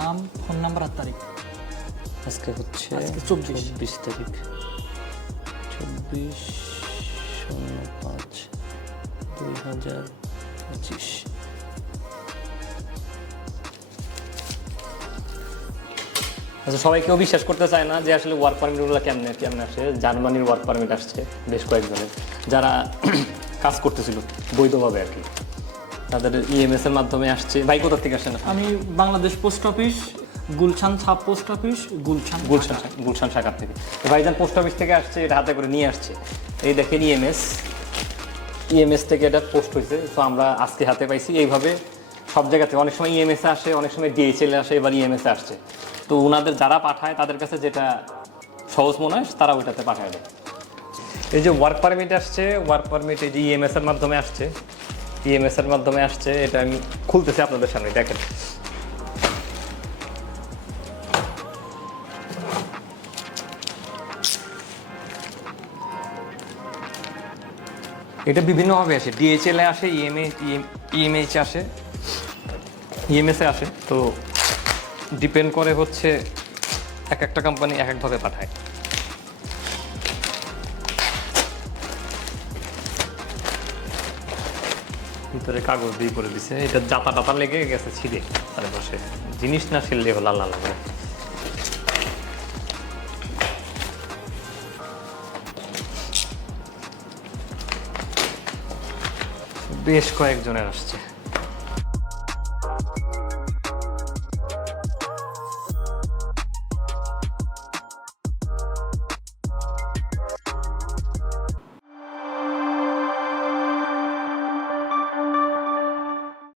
নাম phone number আর তারিখ। আজকে হচ্ছে আজকে 24 চব্বিশ তারিখ। চব্বিশ শূন্য পাঁচ দুই হাজার পঁচিশ। আচ্ছা সবাই কেউ বিশ্বাস করতে চায় না যে আসলে ওয়ার্ক পারমিটগুলো কেমনে কেমনে আসে। জার্মানির ওয়ার্ক পারমিট আসছে বেশ কয়েকজনের। যারা কাজ করতেছিল বৈধভাবে আর কি। তাদের ইএমএস এর মাধ্যমে আসছে। ভাই কোথা থেকে আসছেন আপনি? আমি বাংলাদেশ পোস্ট অফিস গুলশান ছাপ পোস্ট অফিস গুলশান গুলশান গুলশান শাখা থেকে। তো ভাইজান পোস্ট অফিস থেকে আসছে এটা হাতে করে নিয়ে আসছে। এই দেখেন ইএমএস ইএমএস থেকে এটা পোস্ট হয়েছে তো আমরা আজকে হাতে পাইছি। এইভাবে সব জায়গাতে অনেক সময় ইএমএস আসে অনেক সময় ডিএচএল আসে এবার ইএমএস আসছে। তো ওনাদের যারা পাঠায় তাদের কাছে যেটা সহজ মনে হয় তারা ওইটাতে পাঠায় দেয়। এই যে ওয়ার্ক পারমিট আসছে ওয়ার্ক পারমিট এই যে ইএমএস এর মাধ্যমে আসছে। ইএমএস এর মাধ্যমে আসছে, এটা আমি খুলতেছি আপনাদের সামনে, দেখেন। এটা বিভিন্নভাবে আসে ডিএচএল এ আসে ইএমএ ইএমএইচ আসে ইএমএস এ আসে, তো ডিপেন্ড করে হচ্ছে এক একটা কোম্পানি এক এক একভাবে পাঠায়। ভিতরে কাগজ দিয়ে করে দিছে। এটা জাতা টাতা লেগে গেছে ছিঁড়ে। চারপাশে জিনিস না ছিঁড়লে হলো আল্লাহ লাগে বেশ কয়েকজনের আসছে।